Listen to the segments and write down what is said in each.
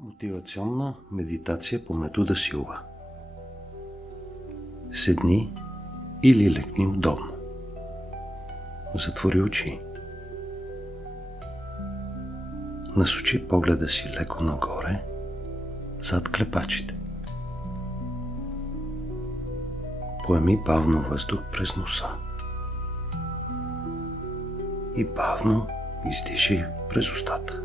Мотивационна медитация по метода Силва. Седни или легни удобно. Затвори очи. Насочи погледа си леко нагоре, зад клепачите. Поеми бавно въздух през носа и бавно издишай през устата.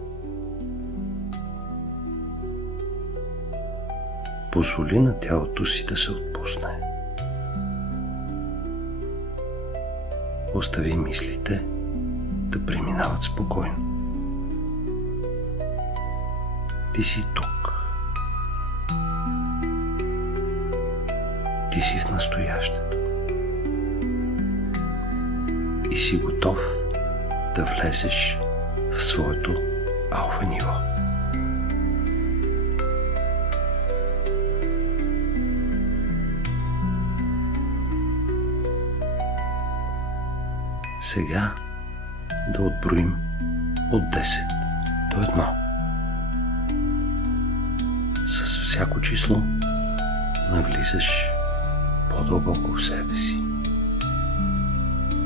Позволи на тялото си да се отпусне. Остави мислите да преминават спокойно. Ти си тук. Ти си в настоящето. И си готов да влезеш в своето алфа ниво. Сега да отброим от 10 до 1. С всяко число навлизаш по-дълбоко в себе си,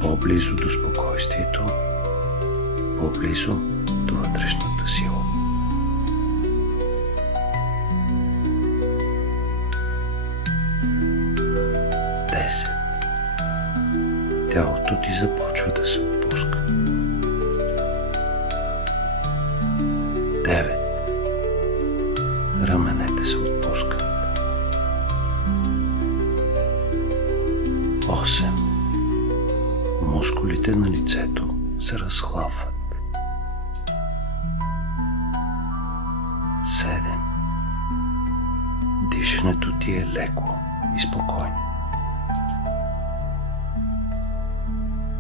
по-близо до спокойствието, по-близо до вътрешната сила. 10. Тялото ти започва да се отпуска. 9. Раменете се отпускат. 8. Мускулите на лицето се разхлабват. 7. Дишането ти е леко и спокойно.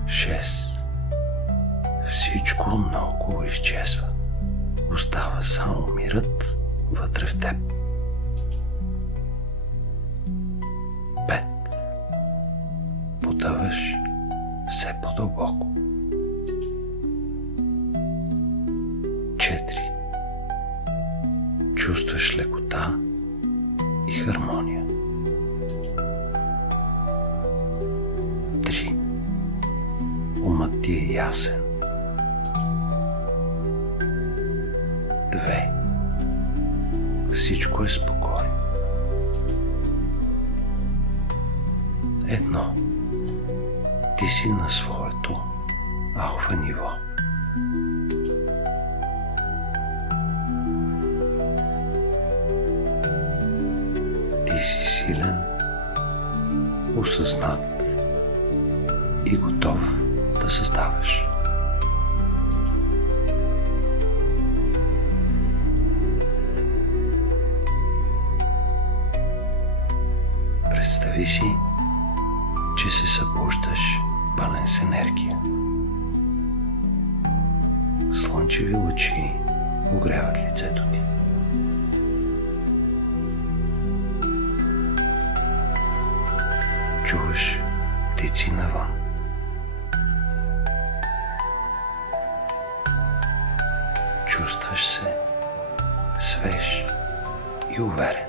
6. Всичко наоколо изчезва. Остава само мирът вътре в теб. 5. Потъваш все по-дълбоко. 4. Чувстваш лекота и хармония. 3. Умът ти е ясен. 2. Всичко е спокойно. 1. Ти си на своето алфа ниво. Ти си силен, осъзнат и готов да създаваш. Представи си, че се събуждаш пълен с енергия. Слънчеви лъчи огряват лицето ти. Чуваш птици навън. Чувстваш се свеж и уверен.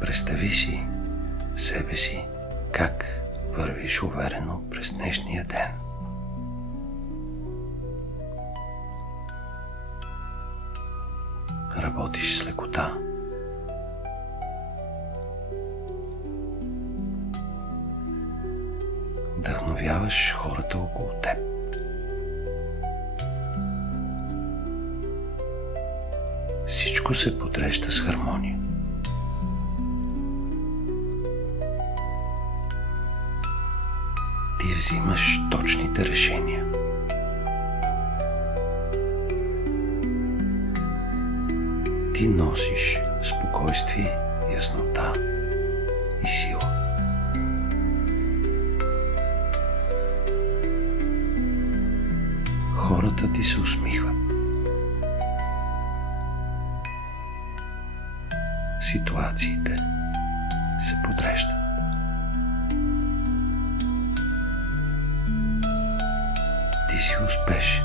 Представи си себе си как вървиш уверено през днешния ден. Работиш с лекота. Вдъхновяваш хората около теб. Всичко се подрежда с хармония. Ти взимаш точните решения. Ти носиш спокойствие, яснота и сила. Хората ти се усмихват. Ситуациите се подреждат. ти си успешен.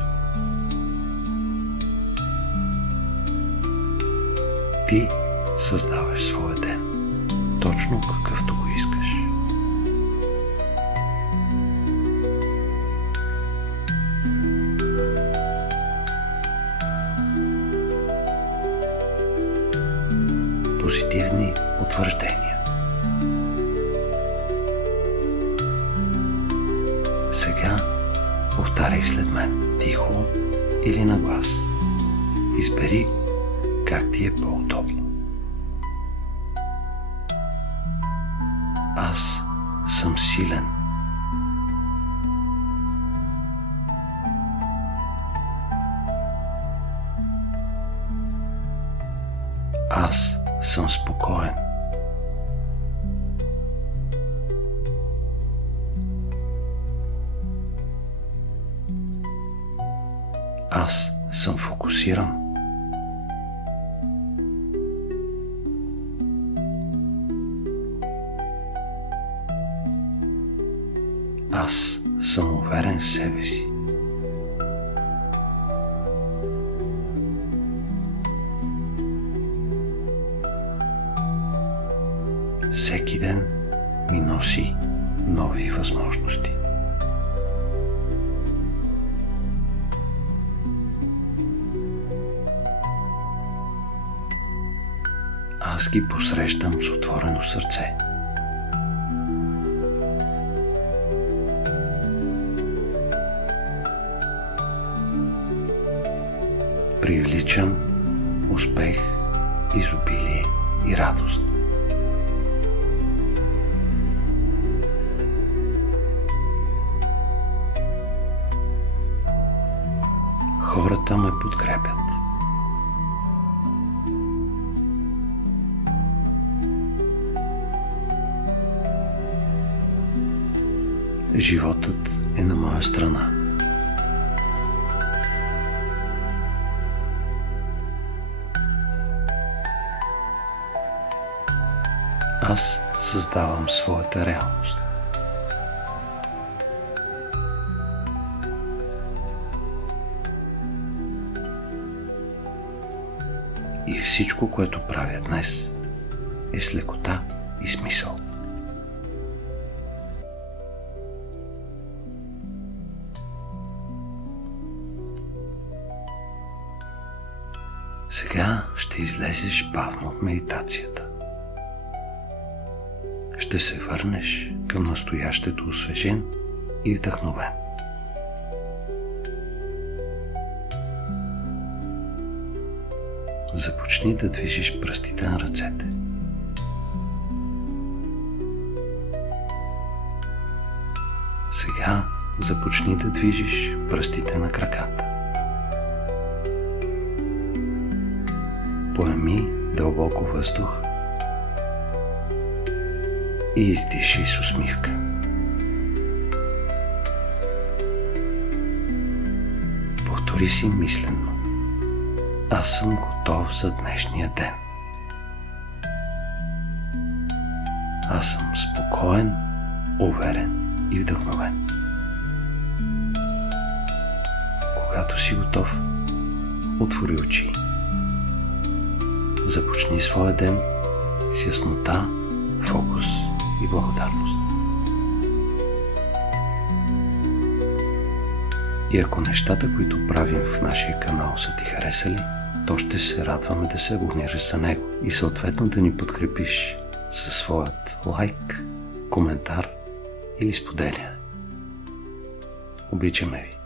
Ти създаваш своя ден, точно какъвто го искаш. Позитивни утвърждения. Сега повтаряй след мен, тихо или на глас. Избери как ти е по-удобно. Аз съм силен. Аз съм спокоен. Аз съм фокусиран. Аз съм уверен в себе си. Всеки ден ми носи нови възможности. Аз ги посрещам с отворено сърце. Привличам успех, изобилие и радост. Хората ме подкрепят. Животът е на моя страна. Аз създавам своята реалност. И всичко, което правя днес, е с лекота и смисъл. Сега ще излезеш бавно от медитацията. Ще се върнеш към настоящето освежен и вдъхновен. Започни да движиш пръстите на ръцете. Сега започни да движиш пръстите на краката. Поеми дълбоко въздух и издишай с усмивка. Повтори си мислено: аз съм готов за днешния ден. Аз съм спокоен, уверен и вдъхновен. Когато си готов, отвори очи. Започни своя ден с яснота, фокус и благодарност. И ако нещата, които правим в нашия канал, са ти харесали, то ще се радваме да се абонираш за него и съответно да ни подкрепиш със своят лайк, коментар или споделяне. Обичаме ви!